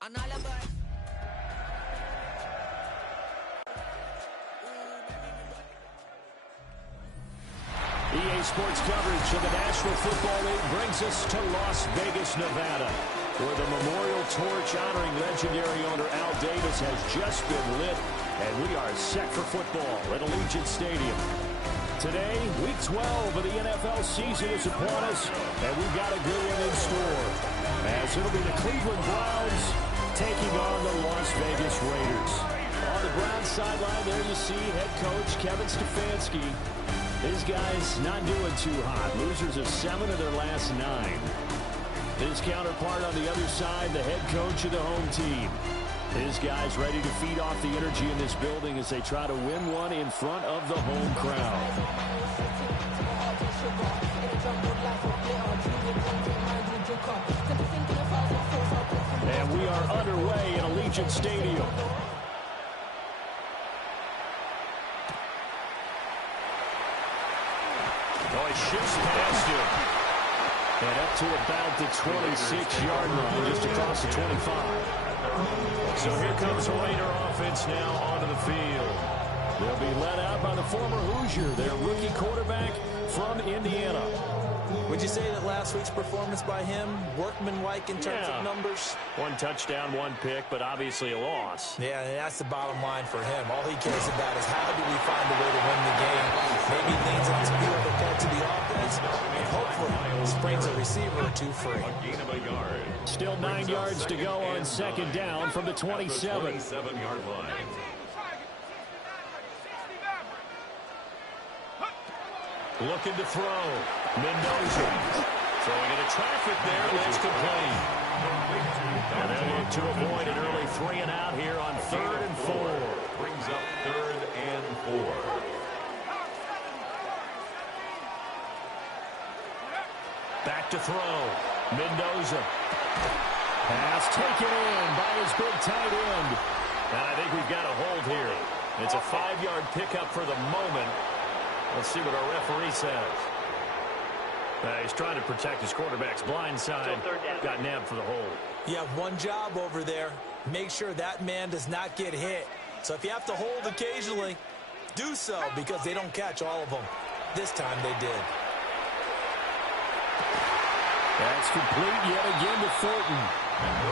EA Sports coverage of the National Football League brings us to Las Vegas, Nevada, where the memorial torch honoring legendary owner Al Davis has just been lit, and we are set for football at Allegiant Stadium. Today, Week 12 of the NFL season is upon us, and we've got a good one in store, as it'll be the Cleveland Browns taking on the Las Vegas Raiders. On the Browns sideline, there you see head coach Kevin Stefanski. His guys not doing too hot. Losers of 7 of their last 9. His counterpart on the other side, the head coach of the home team. His guys ready to feed off the energy in this building as they try to win one in front of the home crowd. And we are underway at Allegiant Stadium. Oh, he shifts past him. And up to about the 26-yard line, just across the 25. So here comes the Raider offense now onto the field. They'll be led out by the former Hoosier, their rookie quarterback from Indiana. Would you say that last week's performance by him, workmanlike in terms of numbers? 1 touchdown, 1 pick, but obviously a loss. Yeah, and that's the bottom line for him. All he cares about is how do we find a way to win the game. Maybe he leans on some other parts of the offense, and hopefully springs a receiver or 2 free. A gain of a yard. Still 9 yards to go on second down from the 27. 27-yard line. Looking to throw. Mendoza. Throwing into traffic there. That's complete. And they'll look to avoid an early 3 and out here on 3rd and 4. Brings up 3rd and 4. Back to throw. Mendoza. Pass taken in by his big tight end. And I think we've got a hold here. It's a 5-yard pickup for the moment. Let's see what our referee says. He's trying to protect his quarterback's blind side. Got nabbed for the hold. You have one job over there. Make sure that man does not get hit. So if you have to hold occasionally, do so because they don't catch all of them. This time they did. That's complete yet again to Thornton.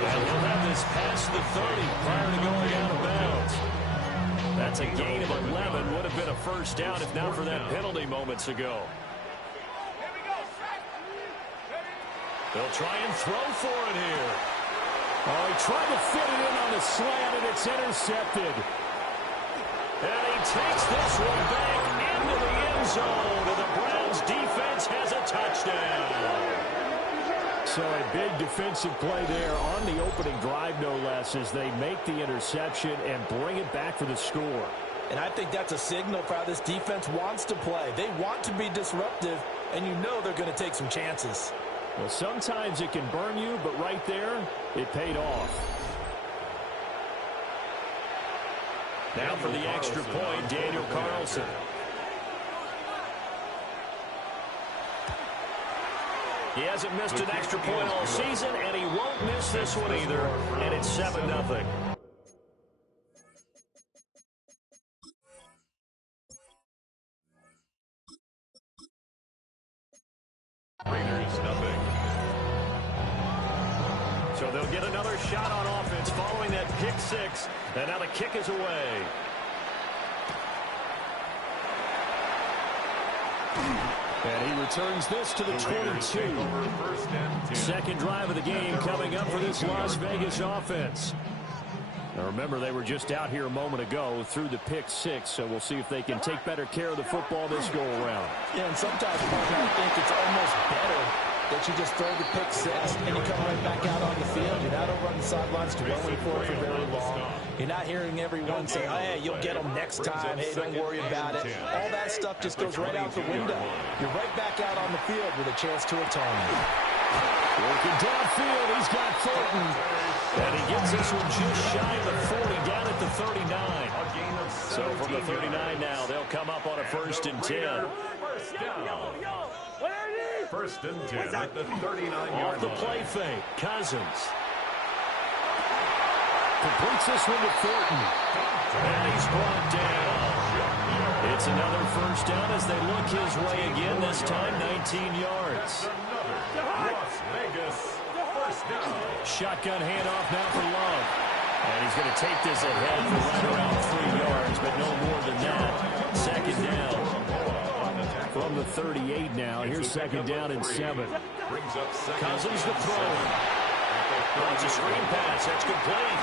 And he'll have this past the 30 prior to going out of bounds. That's a gain of 11. Would have been a first down if not for that penalty moments ago. They'll try and throw for it here. Oh, he tried to fit it in on the slant, and it's intercepted. And he takes this one back into the end zone, and the Browns defense has a touchdown. So a big defensive play there on the opening drive, no less, as they make the interception and bring it back for the score. And I think that's a signal for how this defense wants to play. They want to be disruptive, and you know they're going to take some chances. Well, sometimes it can burn you, but right there, it paid off. Now for the extra point, Daniel Carlson. He hasn't missed an extra point all season, and he won't miss this one either, and it's 7-0. Raiders nothing. So they'll get another shot on offense following that pick 6, and now the kick is away. And he returns this to the 22. Second drive of the game coming up for this Las Vegas offense. Now remember, they were just out here a moment ago through the pick 6, so we'll see if they can take better care of the football this go-around. Yeah, and sometimes I think it's almost better that you just throw the pick 6 and you come right back out on the field. You're not over on the sidelines dwelling for it for very long. You're not hearing everyone say, oh, hey, you'll get them next time. Hey, don't worry about it. All that stuff just goes right out the window. You're right back out on the field with a chance to atone. Working downfield, he's got Thornton. And he gets this one just shy of the 40, down at the 39. So from the 39 now, they'll come up on a 1st and 10. First and 10 at the 39-yard line. Off the play fake, Cousins. Completes this one to Thornton. And he's brought down. It's another first down as they look his way again, this time 19 yards. Las Vegas, first down. Shotgun handoff now for Love. And he's going to take this ahead for right around 3 yards, but no more than that. Second down. From the 38 now. Here's second down and 7. Cousins to throw. It's a screen pass. That's complete.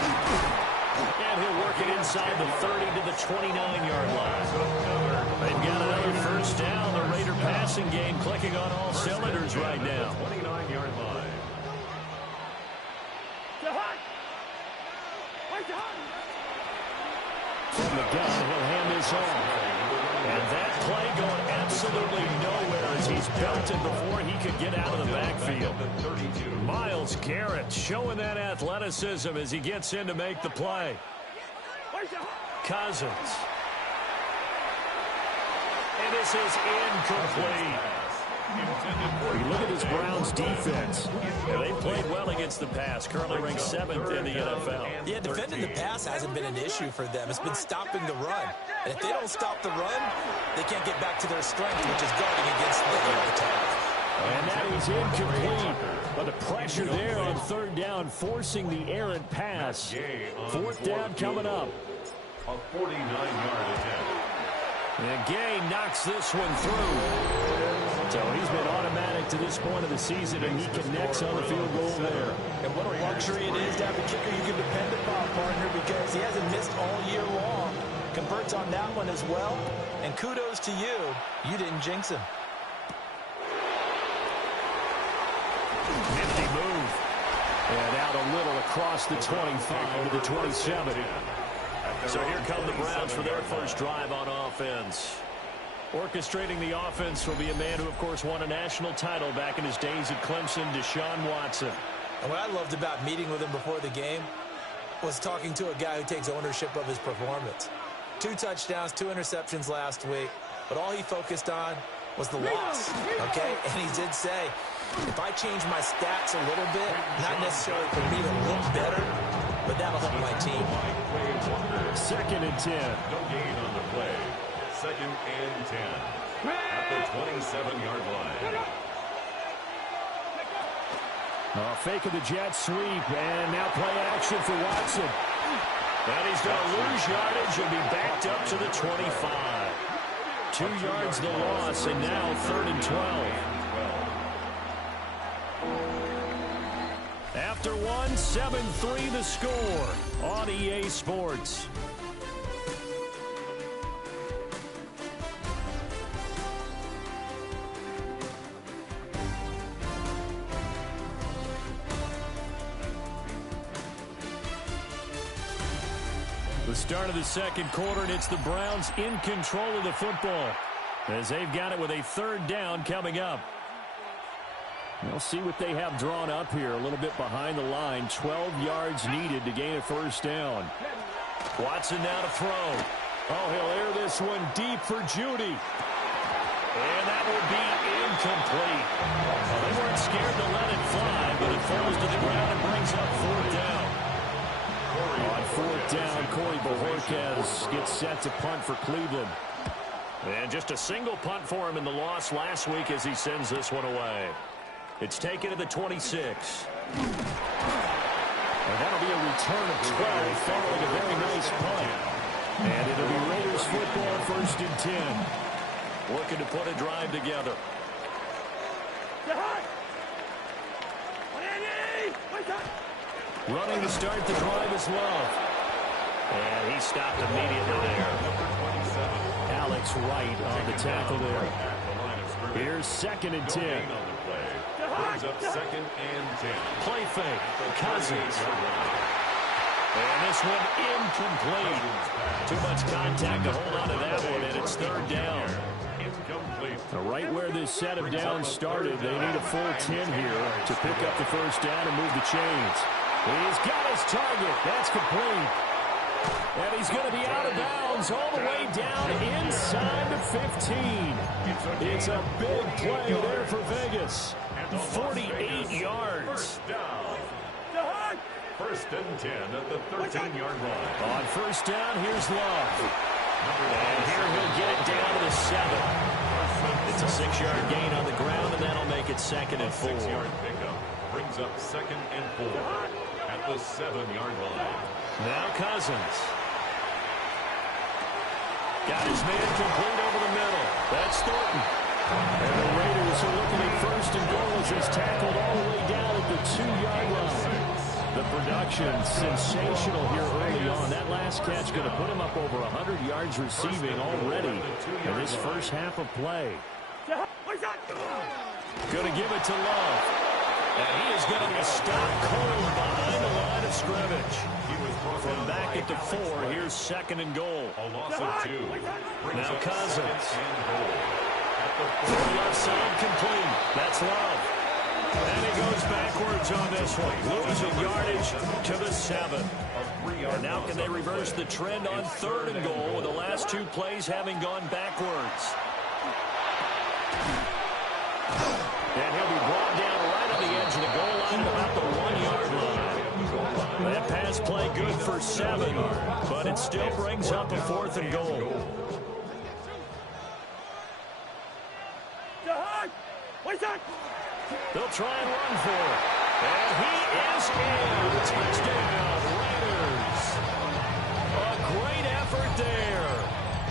And he'll work it inside the 30 to the 29-yard line. They've got another first down. The Raider passing game clicking on all cylinders right now. 29-yard line. From the gun, he'll hand this off. And that play going absolutely nowhere as he's belted before he could get out of the backfield. Myles Garrett showing that athleticism as he gets in to make the play. Cousins. And this is incomplete. You look at this Browns defense. They played well against the pass. Currently ranked 7th in the NFL. Yeah, defending the pass hasn't been an issue for them. It's been stopping the run. And if they don't stop the run, they can't get back to their strength, which is guarding against the air attack. And that is incomplete. But the pressure there on third down, forcing the errant pass. Fourth down coming up. A 49-yard attempt. And Gay knocks this one through. So he's been automatic to this point of the season, and he connects on the field goal there. And what a luxury it is to have a kicker you can depend upon, partner, because he hasn't missed all year long. Converts on that one as well. And kudos to you. You didn't jinx him. Nifty move. And out a little across the 25 to the 27. So here come the Browns for their first drive on offense. Orchestrating the offense will be a man who, of course, won a national title back in his days at Clemson, Deshaun Watson. And what I loved about meeting with him before the game was talking to a guy who takes ownership of his performance. 2 touchdowns, 2 interceptions last week, but all he focused on was the loss, okay? And he did say, if I change my stats a little bit, not necessarily for me to look better, but that'll help my team. Second and 10. No gain on the play. Second and 10. At the 27-yard line. Fake of the jet sweep, and now play action for Watson. And he's going to lose yardage and be backed up to the 25. 2 yards the loss, and now 3rd and 12. After one, 7-3 the score on EA Sports. The start of the second quarter, and it's the Browns in control of the football as they've got it with a 3rd down coming up. We'll see what they have drawn up here a little bit behind the line. 12 yards needed to gain a first down. Watson now to throw. Oh, he'll air this one deep for Judy. And that will be incomplete. Well, they weren't scared to let it fly, but it falls to the ground and brings up 4th down. On 4th down, Corey Bojorquez gets set to punt for Cleveland. And just a single punt for him in the loss last week as he sends this one away. It's taken to the 26. And that'll be a return of 12 following a very nice punt. And it'll be Raiders football, 1st and 10. Looking to put a drive together. Running to start the drive is Love. And he stopped immediately there. Alex Wright on the tackle there. Here's 2nd and 10. Brings up 2nd and 10. Play fake. Cousins. And this one incomplete. Too much contact to hold on to that one, and it's 3rd down. Incomplete. Right where this set of downs started, they need a full 10 here to pick up the first down and move the chains. He's got his target. That's complete. And he's going to be out of bounds all the way down inside the 15. It's a big play there for Vegas. 48 yards. First and 10 at the 13-yard line. On first down, here's Love. And here he'll get it down to the 7. It's a 6-yard gain on the ground, and that'll make it 2nd and 4. 6-yard pickup brings up 2nd and 4 at the 7-yard line. Now Cousins. Got his man complete over the middle. That's Thornton. And the Raiders are looking at first and goal as he's tackled all the way down at the 2-yard line. The production sensational here early on. That last catch going to put him up over 100 yards receiving already in this first half of play. Going to give it to Love. And he is going to be stopped cold behind the line of scrimmage. From back at the 4, here's 2nd and goal. A loss of 2. Now Cousins. Left side complete. That's Love. And he goes backwards on this one. Losing yardage to the 7. And now can they reverse the trend on 3rd and goal with the last 2 plays having gone backwards? And he'll be brought down right on the edge of the goal line at about the 1-yard line. That pass play good for 7, but it still brings up a 4th and goal. They'll try and run for it. And he is in. Touchdown, Raiders. A great effort there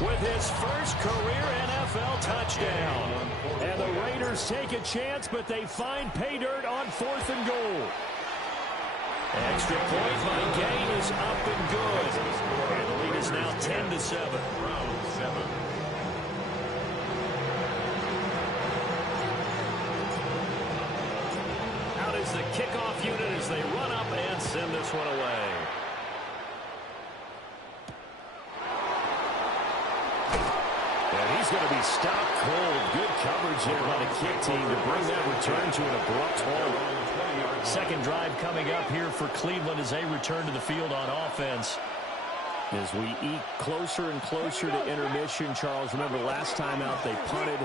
with his first career NFL touchdown. And the Raiders take a chance, but they find pay dirt on 4th and goal. Extra point by Gain is up and good. And the lead is now 10-7. Round 7. Out is the kickoff unit as they run up and send this one away. And he's going to be stopped cold. Good coverage there by the kick team to bring that return to an abrupt halt. Second drive coming up here for Cleveland as they return to the field on offense. As we eke closer and closer to intermission, Charles, remember last time out they punted.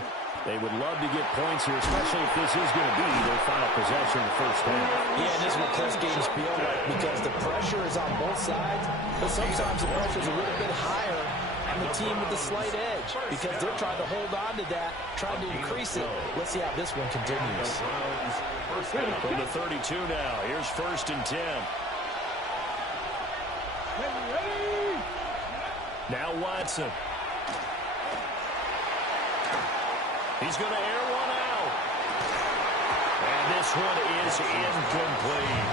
They would love to get points here, especially if this is going to be their final possession of the first half. Yeah, and this is what close games feel like because the pressure is on both sides, but sometimes the pressure is a little bit higher on the team with the slight edge because they're trying to hold on to that, trying to increase it. Let's see how this one continues. From the 32 now, here's 1st and 10. Now Watson. He's going to air one out. And this one is incomplete.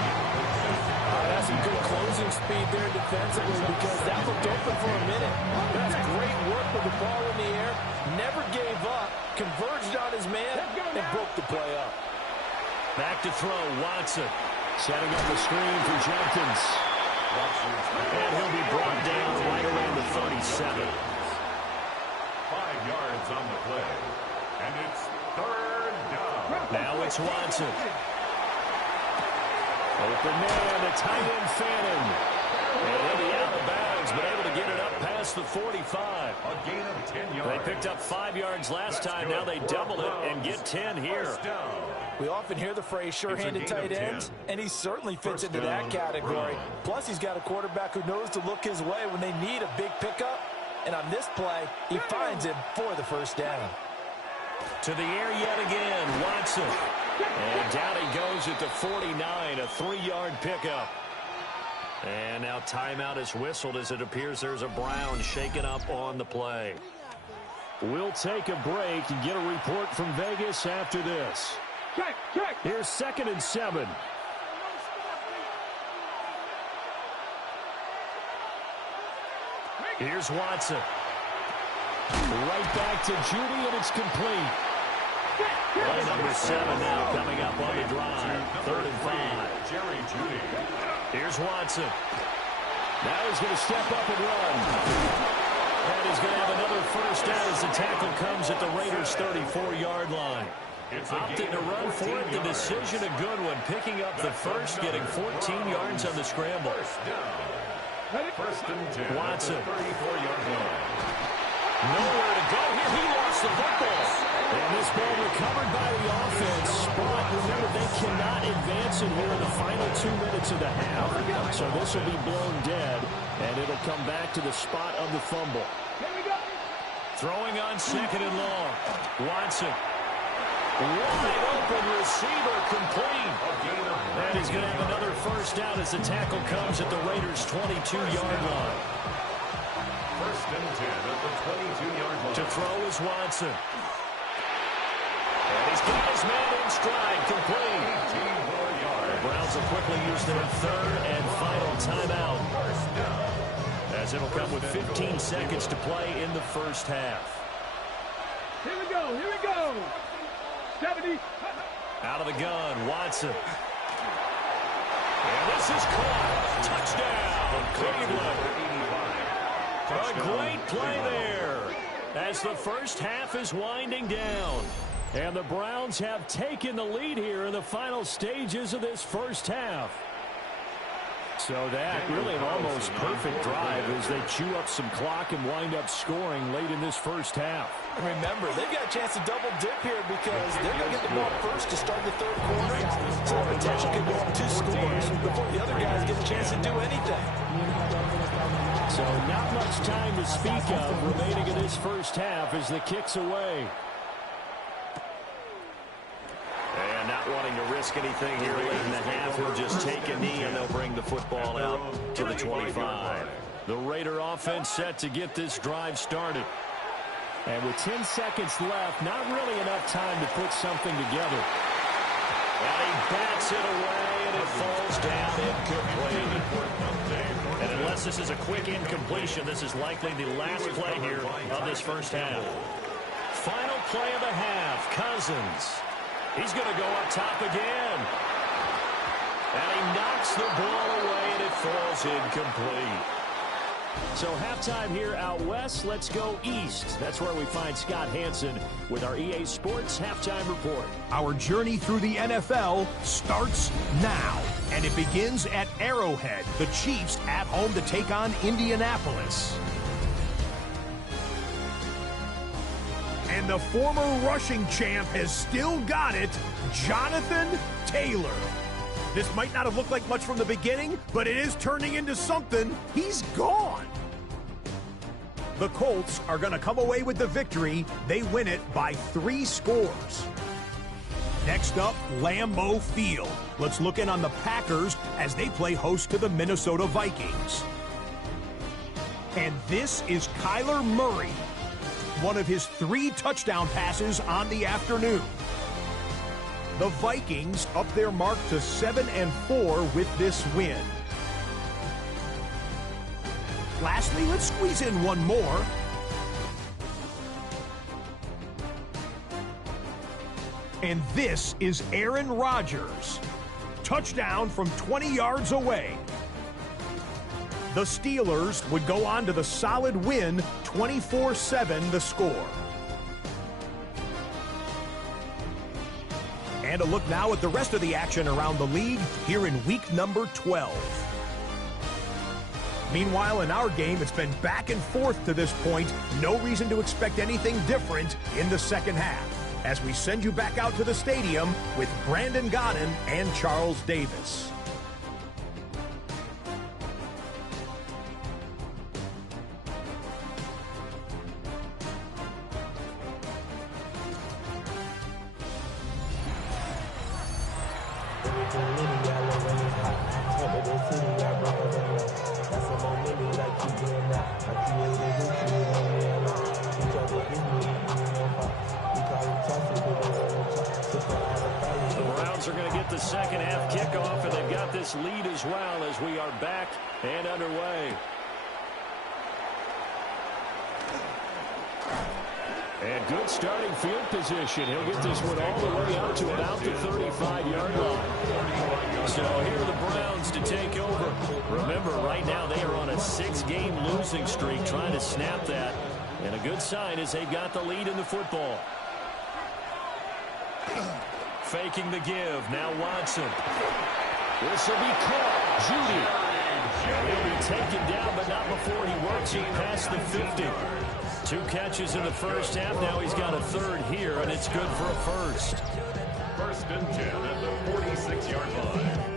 That's some good closing speed there defensively because that looked open for a minute. That's great work with the ball in the air. Never gave up. Converged on his man and broke the play up. Back to throw, Watson. Setting up the screen for Jenkins. And he'll be brought down right around the 37. 5 yards on the play. And it's 3rd down. Now it's Watson. Open man, the tight end Fanning. And he'll be out of bounds, but able to get it up past the 45. A gain of 10 yards. They picked up 5 yards last time. Now they double it and get 10 here. We often hear the phrase sure-handed tight ends, and he certainly fits into that category. Plus, he's got a quarterback who knows to look his way when they need a big pickup. And on this play, he finds him for the first down. To the air yet again, Watson. And down he goes at the 49, a 3-yard pickup. And now timeout is whistled as it appears there's a Brown shaken up on the play. We'll take a break and get a report from Vegas after this. Here's 2nd and 7. Here's Watson. Right back to Judy, and it's complete. Play number 7 now coming up on the drive. 3rd and 5. Jerry Judy. Here's Watson. Now he's going to step up and run. And he's going to have another first down as the tackle comes at the Raiders' 34-yard line. Opting to run for it. The decision a good one. Picking up the first, getting 14 yards on the scramble. First and 10. Watson. 34-yard line. Nowhere to go here. He lost the football. And this ball recovered by the offense. But remember, they cannot advance it here in the final 2 minutes of the half. So this will be blown dead, and it'll come back to the spot of the fumble. Throwing on second and long. Watson. Wide open receiver, complete. And he's going to have another first down as the tackle comes at the Raiders' 22-yard line. First and 10 at the 22-yard line. To throw is Watson. And he's got his man in stride, complete. The Browns will quickly use their third and final timeout, as it'll come with 15 seconds to play in the first half. Here we go, here we go. 70. Out of the gun, Watson. And this is caught. Touchdown, Cleveland. A great play there as the first half is winding down. And the Browns have taken the lead here in the final stages of this first half. So that really an almost perfect drive as they chew up some clock and wind up scoring late in this first half. Remember, they've got a chance to double dip here because they're going to get the ball first to start the third quarter. So the potential could go up 2 scores before the other guys get a chance to do anything. So not much time to speak of remaining in this first half as the kick's away. And not wanting to risk anything here late in the half, he'll just take a knee and they'll bring the football out to the 25. The Raider offense set to get this drive started. And with 10 seconds left, not really enough time to put something together. And he bats it away, and it falls down incomplete. And unless this is a quick incompletion, this is likely the last play here of this first half. Final play of the half, Cousins. He's going to go up top again. And he knocks the ball away, and it falls incomplete. So halftime here out west. Let's go east. That's where we find Scott Hanson with our EA Sports Halftime Report. Our journey through the NFL starts now. And it begins at Arrowhead. The Chiefs at home to take on Indianapolis. And the former rushing champ has still got it, Jonathan Taylor. This might not have looked like much from the beginning, but it is turning into something. He's gone. The Colts are going to come away with the victory. They win it by 3 scores. Next up, Lambeau Field. Let's look in on the Packers as they play host to the Minnesota Vikings. And this is Kyler Murray. One of his 3 touchdown passes on the afternoon. The Vikings up their mark to 7-4 with this win. Lastly, let's squeeze in one more. And this is Aaron Rodgers. Touchdown from 20 yards away. The Steelers would go on to the solid win, 24-7 the score. And a look now at the rest of the action around the league here in week number 12. Meanwhile, in our game, it's been back and forth to this point. No reason to expect anything different in the second half, as we send you back out to the stadium with Brandon Godden and Charles Davis. Lead as well as we are back and underway. And good starting field position. He'll get this one all the way up to about the 35-yard line. So here are the Browns to take over. Remember, right now they are on a 6-game losing streak, trying to snap that. And a good sign is they've got the lead in the football. Faking the give. Now Watson. This will be caught. Judy. He'll be taken down, but not before he works it past the 50. 2 catches in the first half. Now he's got a third here, and it's good for a first. 1st and 10 at the 46-yard line.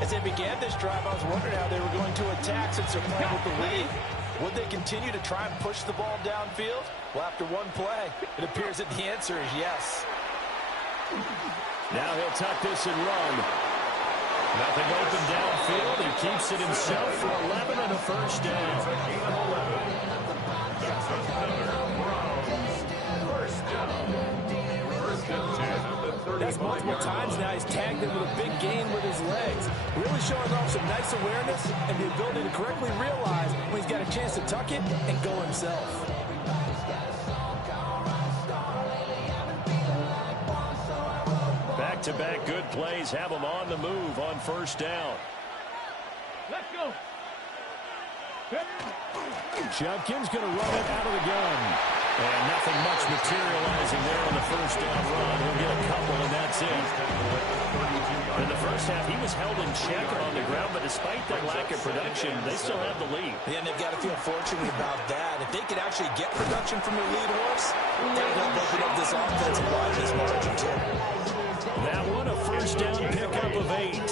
As they began this drive, I was wondering how they were going to attack since they're playing with the lead. Would they continue to try and push the ball downfield? Well, after one play, it appears that the answer is yes. Now he'll tuck this and run. Nothing open downfield. He keeps it himself for 11 and a first down. That's another Browns first down. 1st and 10 at the 35-yard line. That's multiple times now. He's tagged him with a big gain with his legs. Really showing off some nice awareness and the ability to correctly realize when he's got a chance to tuck it and go himself. Back-to-back good plays have him on the move on first down. Let's go. Judkins going to run it out of the gun. And nothing much materializing there on the first down run. He'll get a couple, and that's it. In the first half, he was held in check on the ground, but despite that lack of production, they still have the lead. Yeah, and they've got to feel fortunate about that. If they could actually get production from their lead horse, that would help open up this offensive line, this margin, too. That one, a first down pickup of 8.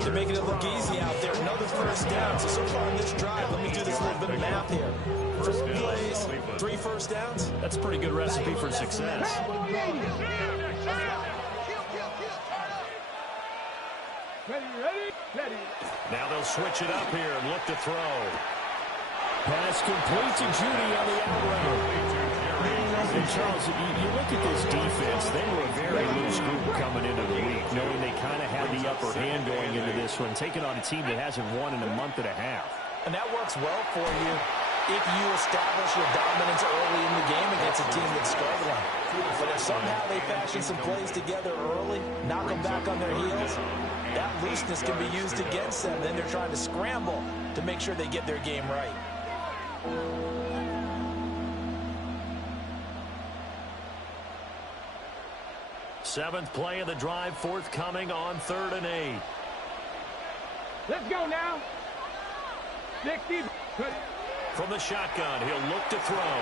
They're making it look easy out there. Another first down. So far in this drive, let me do this little bit of math here. 4 plays, 3 first downs. That's a pretty good recipe for success. Ready. Now they'll switch it up here and look to throw. Pass complete to Judy on the out route. And Charles, you look at this defense, they were a very loose group coming into the week, knowing they kind of had the upper hand going into this one, taking on a team that hasn't won in a month and a half. And that works well for you if you establish your dominance early in the game against a team that's struggling. But if somehow they fashion some plays together early, knock them back on their heels, that looseness can be used against them. Then they're trying to scramble to make sure they get their game right. Seventh play of the drive forthcoming on 3rd and 8. Let's go now. 60. From the shotgun, he'll look to throw.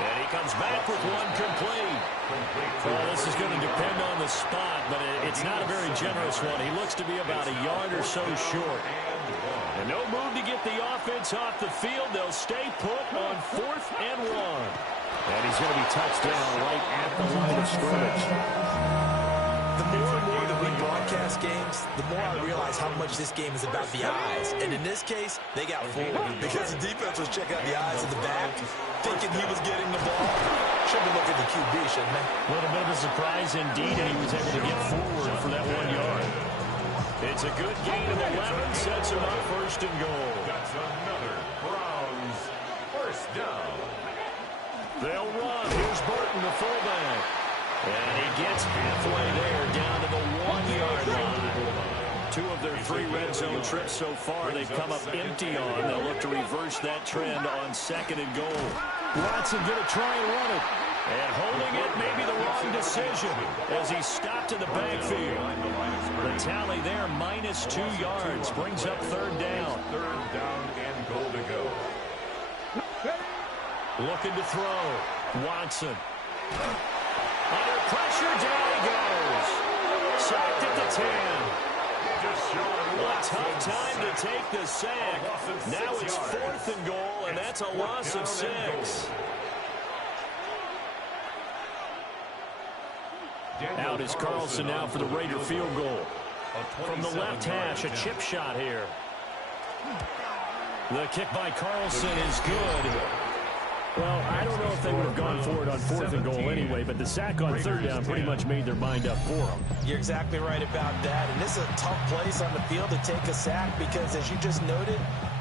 And he comes back with one complete. Well, this is going to depend on the spot, but it's not a very generous one. He looks to be about a yard or so short. And no move to get the offense off the field. They'll stay put on 4th and 1. And he's going to be touched down right at the line of scrimmage. The more and more that we broadcast games, the more I realize how much this game is about the eyes. And in this case, they got fooled because the defense was checking out the eyes in the back, thinking he was getting the ball. Should be looking at the QB, shouldn't they? A little bit of a surprise indeed, and he was able to get forward for that 1 yard. It's a good gain of 11, sets him up 1st and goal. That's another Browns first down. They'll run. Here's Burton, the fullback. And he gets halfway there, down to the 1-yard line. 2 of their 3 red zone trips so far, they've come up empty on. They'll look to reverse that trend on 2nd and goal. Watson going to try and run it. And holding it may be the wrong decision as he stopped in the backfield. The tally there, -2 yards, brings up 3rd down. 3rd down and goal to go. Looking to throw. Watson. Under pressure, down he goes. Sacked at the 10. A tough time to take the sack. Now it's 4th and goal, and that's a loss of 6. Out is Carlson now for the Raider field goal. From the left hash, a chip shot here. The kick by Carlson is good. Well, I don't know if they would have gone for it on 4th and goal anyway, but the sack on 3rd down pretty much made their mind up for them. You're exactly right about that. And this is a tough place on the field to take a sack because, as you just noted,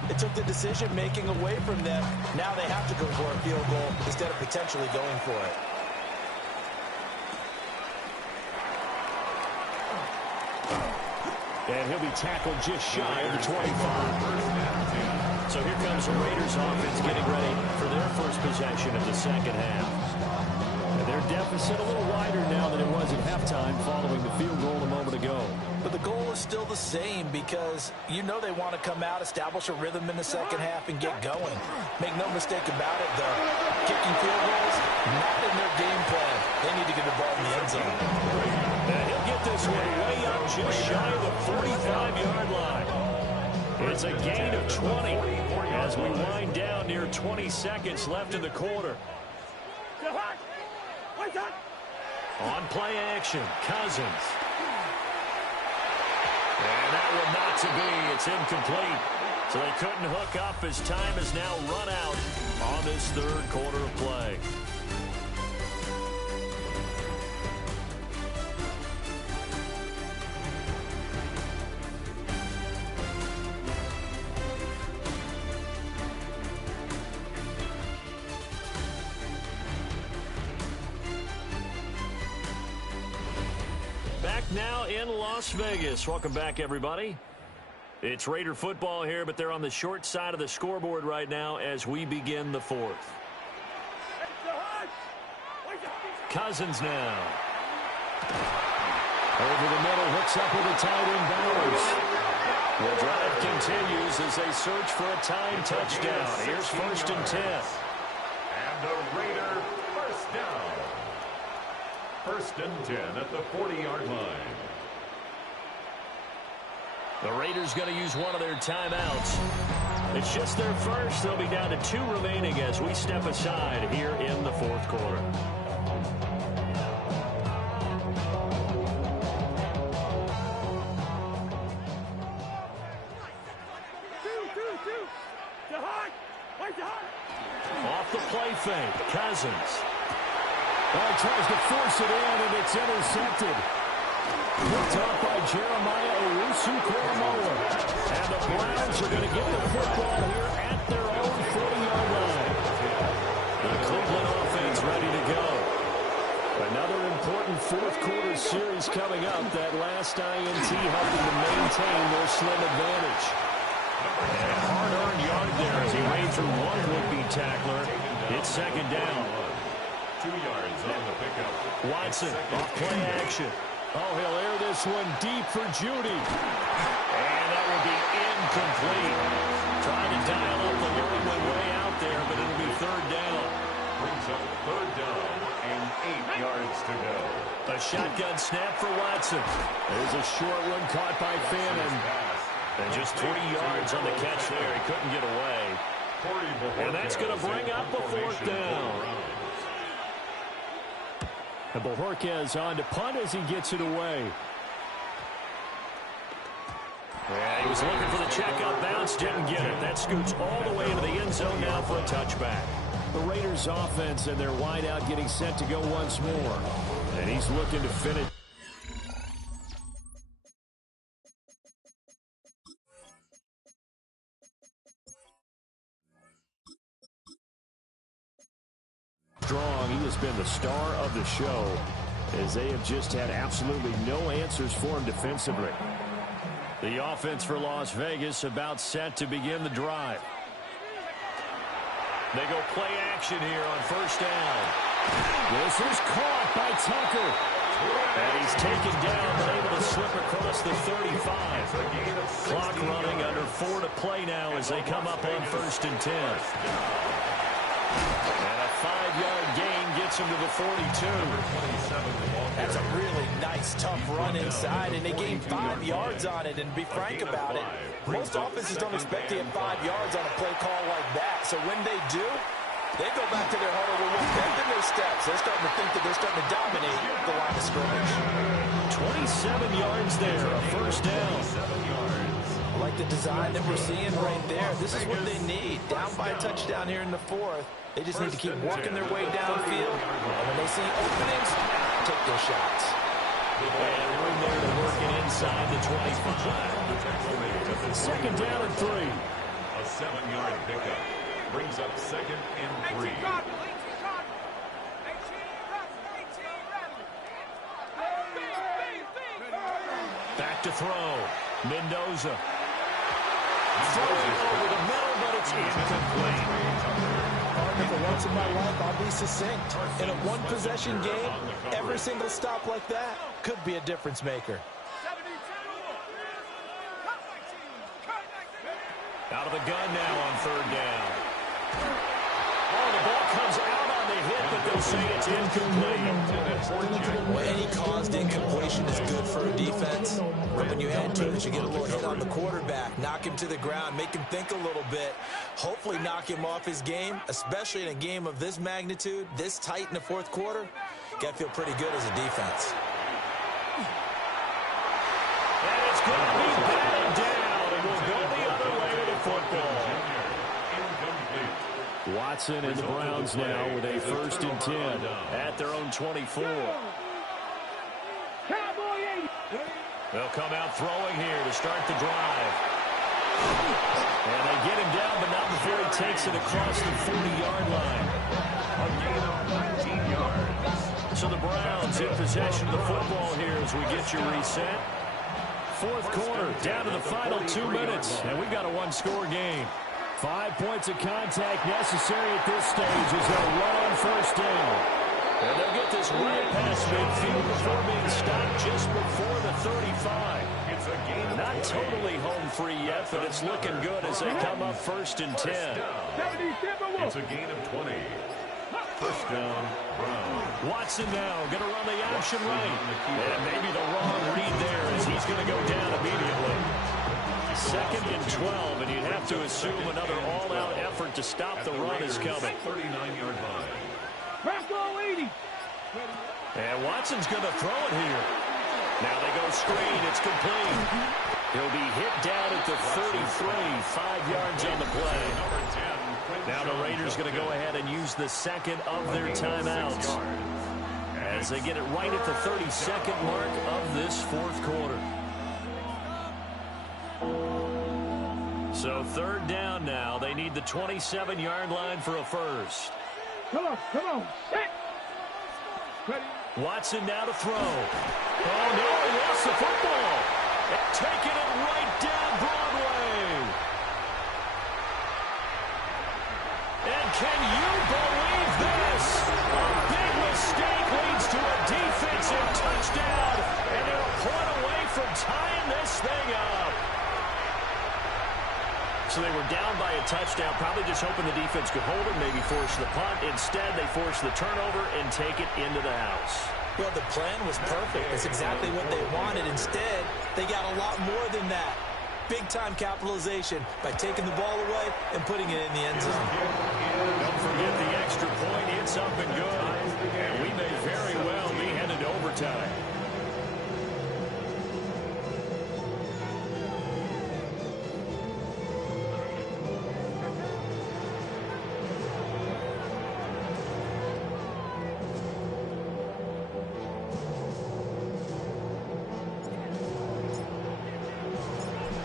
it took the decision-making away from them. Now they have to go for a field goal instead of potentially going for it. And he'll be tackled just shy of the 25. So here comes the Raiders offense getting ready for their first possession of the 2nd half. And their deficit a little wider now than it was at halftime following the field goal a moment ago. But the goal is still the same because you know they want to come out, establish a rhythm in the second half, and get going. Make no mistake about it, though. Kicking field goals, not in their game plan. They need to get the ball in the end zone. And he'll get this one way up just shy of the 45-yard line. It's a gain of 20 as we wind down near 20 seconds left in the quarter. On play action, Cousins. And that one not to be. It's incomplete. So they couldn't hook up as time has now run out on this third quarter of play. Now in Las Vegas. Welcome back, everybody. It's Raider football here, but they're on the short side of the scoreboard right now as we begin the fourth. Cousins now. Over the middle, hooks up with a tight end, Bowers. The drive continues as they search for a time touchdown. Here's 1st and 10. And the Raider first down. 1st and 10 at the 40-yard line. The Raiders going to use one of their timeouts. It's just their first. They'll be down to 2 remaining as we step aside here in the fourth quarter. Off the play fake, Cousins. Well, he tries to force it in, and it's intercepted. Picked up by Jeremiah Owusu-Koramoah. And the Browns are going to get the football here at their own 40-yard line. The Cleveland offense ready to go. Another important fourth quarter series coming up. That last INT helping to maintain their slim advantage. And a hard-earned yard there as he ran through one would-be tackler. It's 2nd down. 2 yards on the pickup. Watson off play action. Oh, he'll air this one deep for Judy. And that will be incomplete. Trying to dial up the line went way out there, but it'll be 3rd down. Brings up 3rd down and 8 yards to go. A shotgun snap for Watson. There's a short one caught by Fannin. And just 3 yards on the catch there. He couldn't get away. And that's going to bring up a 4th down. And Bojorquez on to punt as he gets it away. Yeah, he was looking for the checkout bounce, didn't get it. That scoots all the way into the end zone now for a touchback. The Raiders offense and their wideout getting set to go once more. And he's looking to finish. Strong, he has been the star of the show as they have just had absolutely no answers for him defensively. The offense for Las Vegas about set to begin the drive. They go play action here on 1st down. This is caught by Tucker. And he's taken down, but able to slip across the 35. Clock running under 4 to play now as they come up on 1st and 10. And a 5-yard gain gets him to the 42. That's a really nice, tough run inside, and they gained 5 yards on it. And to be frank about it, most offenses don't expect to get 5 yards on a play call like that. So when they do, they go back to their huddle with one bend in their steps. They're starting to think that they're starting to dominate the line of scrimmage. 27 yards there, a 1st down. I like the design that we're seeing right there. This is what they need. Down by a touchdown here in the 4th. They just need to keep working their way downfield. And when they see openings, take their shots. And room there to work it inside the 25. 2nd down and 3. A 7-yard pickup. Brings up 2nd and 3. Back to throw. Mendoza. Throwing over the middle, but it's incomplete. Partner, for once in my life, I'll be succinct. In a one-possession game, every single stop like that could be a difference maker. Out of the gun now on third down. Oh, the ball comes out on the hit, but they'll say it's incomplete. Well, any caused incompletion is good for a defense. But when you add to it, you get a little hit on the quarterback, knock him to the ground, make him think a little bit, hopefully knock him off his game, especially in a game of this magnitude, this tight in the fourth quarter. Got to feel pretty good as a defense. And it's going to be batted down, and we'll go the other way with the football. Watson and the Browns now with a 1st and 10 at their own 24. They'll come out throwing here to start the drive. And they get him down, but not before he takes it across the 40-yard line. A gain of 19 yards. So the Browns in possession of the football here as we get you reset. Fourth quarter, down to the final 2 minutes, and we've got a one-score game. 5 points of contact necessary at this stage as they'll run on first down. And they'll get this right past midfield before being stopped just before the 35. It's a gain of Not 20. totally home free yet, but it's looking good as they come up 1st and 10. It's a gain of 20. First down, Brown. Watson now going to run the option right. And maybe the wrong read there as he's going to go down immediately. 2nd and 12, and you'd have to assume another all-out effort to stop the run is coming. 39-yard line. And Watson's going to throw it here. Now they go screen. It's complete. He'll be hit down at the 33, 5 yards on the play. Now the Raiders going to go ahead and use the second of their timeouts as they get it right at the 32nd mark of this fourth quarter. So 3rd down now. They need the 27-yard line for a first. Come on. Watson now to throw. Oh, no, he lost the football. And taking it right down Broadway. And can you believe this? A big mistake leads to a defensive touchdown. And they're a point away from tying this thing up. So they were down by a touchdown, probably just hoping the defense could hold it, maybe force the punt. Instead, they force the turnover and take it into the house. Well, the plan was perfect. That's exactly what they wanted. Instead, they got a lot more than that. Big-time capitalization by taking the ball away and putting it in the end zone. Don't forget the extra point. It's up and good. And we may very well be headed to overtime.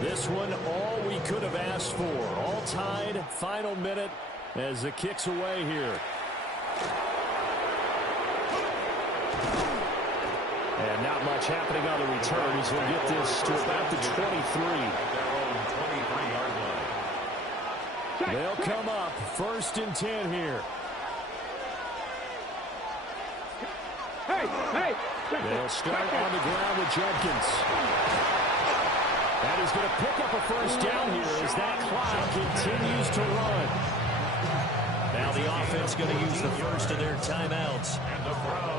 This one, all we could have asked for. All tied, final minute as the kick's away here. And not much happening on the return as we'll get this to about the 23. Their own 23-yard line. They'll come up 1st and 10 here. Hey. They'll start on the ground with Jenkins. And he's going to pick up a first down here as that clock continues to run. Now the offense going to use the first of their timeouts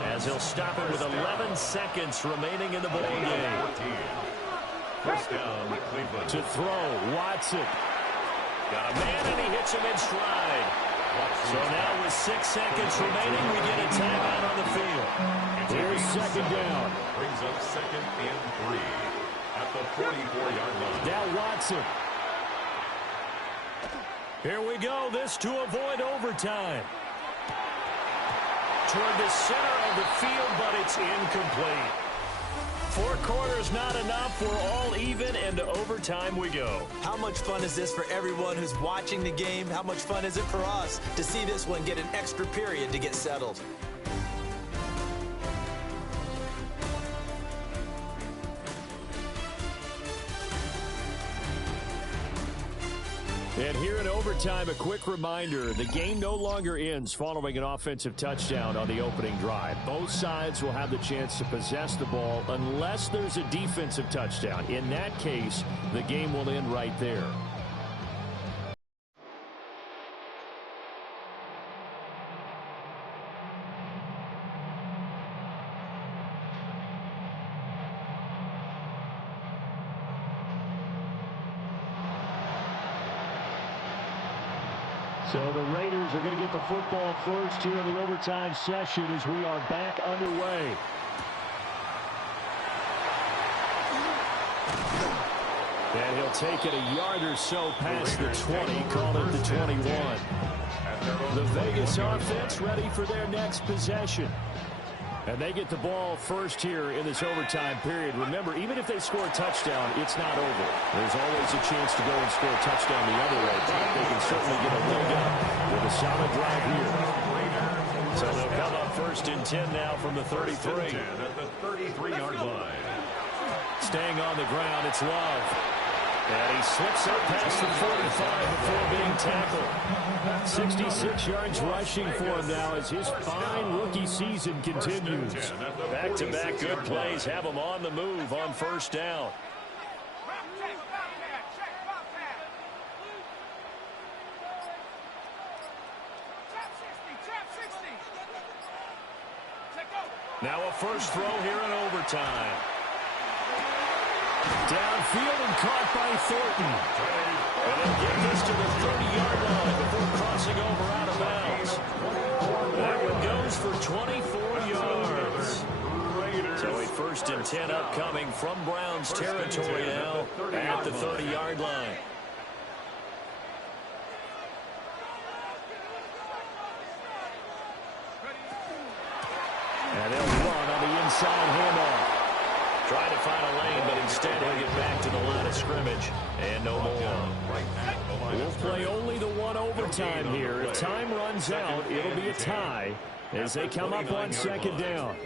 as he'll stop it with 11 seconds remaining in the ball game. First down, Cleveland. To throw, Watson. Got a man and he hits him in stride. So now with 6 seconds remaining, we get a timeout on the field. Here's 2nd down. Brings up 2nd and 3. At the 44-yard line. Now Watson. Here we go. This to avoid overtime. Toward the center of the field, but it's incomplete. 4 quarters not enough. We're all even, and to overtime we go. How much fun is this for everyone who's watching the game? How much fun is it for us to see this one get an extra period to get settled? And here in overtime, a quick reminder, the game no longer ends following an offensive touchdown on the opening drive. Both sides will have the chance to possess the ball unless there's a defensive touchdown. In that case, the game will end right there. So the Raiders are going to get the football first here in the overtime session as we are back underway. And he'll take it a yard or so past the 20, call it the 21. The Vegas offense ready for their next possession. And they get the ball first here in this overtime period. Remember, even if they score a touchdown, it's not over. There's always a chance to go and score a touchdown the other way. But they can certainly get a leg up with a solid drive here. So they'll come up first and 10 now from the 33. At the 33-yard line. Staying on the ground, it's Love. And he slips up past the 45 before being tackled. 66 yards rushing for him now as his fine rookie season continues. Back-to-back good plays have him on the move on first down. Now a first throw here in overtime. Downfield and caught by Thornton. And they'll get this to the 30-yard line before crossing over out of bounds. That one goes for 24 yards. So a first and 10 upcoming from Browns territory now at the 30-yard line. And they'll run on the inside handoff. Trying to find a lane, but instead he'll get back to the line of scrimmage. And no more. We'll play only the one overtime here. If time runs out, it'll be a tie as they come up on second down.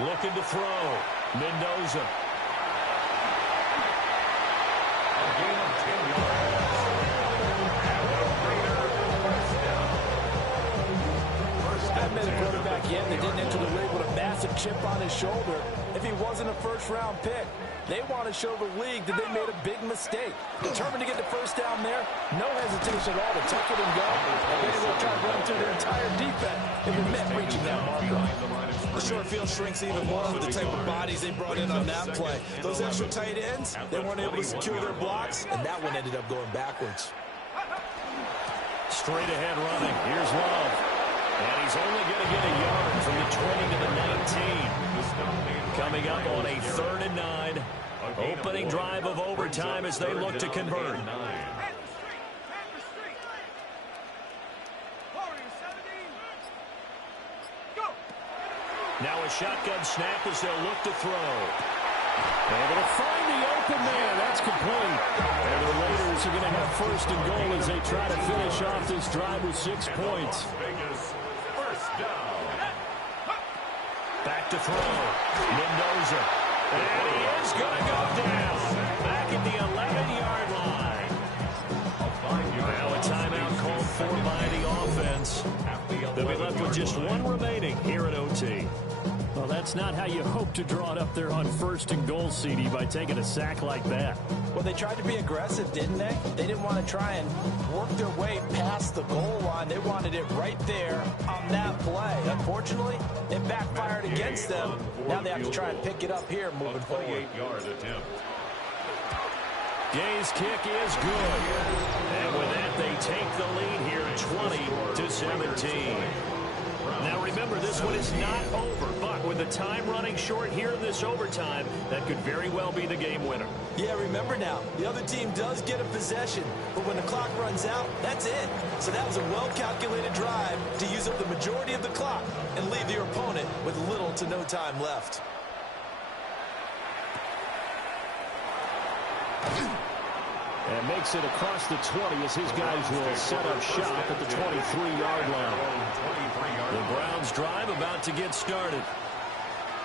Looking to throw. Mendoza. A gain of 10 yards. That made a quarterback yet that didn't enter the league with a massive chip on his shoulder. If he wasn't a first-round pick, they want to show the league that they made a big mistake. Determined to get the first down there, no hesitation at all to tuck it and go. And then they'll try to run through their entire defense if it meant reaching that marker. The short field shrinks even more with the type of bodies they brought in on that play. Those extra tight ends, they weren't able to secure their blocks, and that one ended up going backwards. Straight ahead running. Here's Love. And he's only going to get a yard from the 20 to the 19. Coming up on a 3rd and 9. Opening drive of overtime as they look to convert. Now a shotgun snap as they'll look to throw. Able to find the open man. That's complete. And the Raiders are going to have first and goal as they try to finish off this drive with 6 points. Back to throw. Mendoza. And he is going to go down. Back at the 11-yard line. Now a timeout called for by the offense. They'll be left with just one remaining here at OT. Well, that's not how you hope to draw it up there on first and goal, CD, by taking a sack like that. Well, they tried to be aggressive, didn't they? They didn't want to try and work their way past the goal line. They wanted it right there on that play. Unfortunately, it backfired against them. Now they have to try and pick it up here moving forward. 28-yard attempt. Gay's kick is good. And with that, they take the lead here 20-17. Now remember, this one is not over, but with the time running short here in this overtime, that could very well be the game winner. Yeah, remember now, the other team does get a possession, but when the clock runs out, that's it. So that was a well-calculated drive to use up the majority of the clock and leave your opponent with little to no time left. And makes it across the 20 as his guys will set up shop at the 23-yard line. The Browns drive about to get started.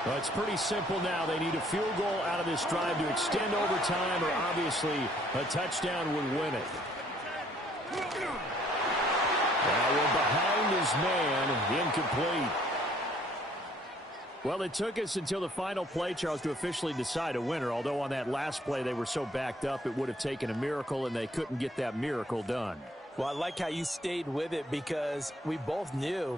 Well, it's pretty simple now. They need a field goal out of this drive to extend overtime, or obviously a touchdown would win it. Now we're behind his man, incomplete. Well, it took us until the final play, Charles, to officially decide a winner, although on that last play they were so backed up it would have taken a miracle, and they couldn't get that miracle done. Well, I like how you stayed with it because we both knew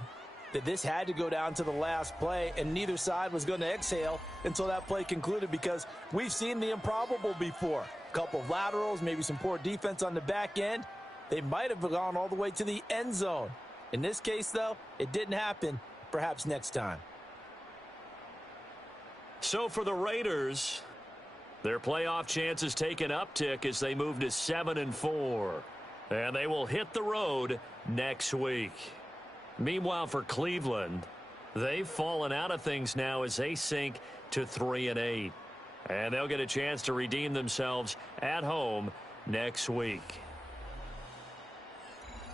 that this had to go down to the last play, and neither side was going to exhale until that play concluded because we've seen the improbable before. A couple of laterals, maybe some poor defense on the back end, they might have gone all the way to the end zone. In this case, though, it didn't happen. Perhaps next time. So for the Raiders, their playoff chances take an uptick as they move to 7-4. And they will hit the road next week. Meanwhile, for Cleveland, they've fallen out of things now as they sink to 3-8. And they'll get a chance to redeem themselves at home next week.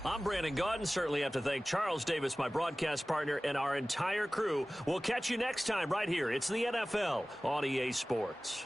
I'm Brandon Gaudin. Certainly have to thank Charles Davis, my broadcast partner, and our entire crew. We'll catch you next time right here. It's the NFL on EA Sports.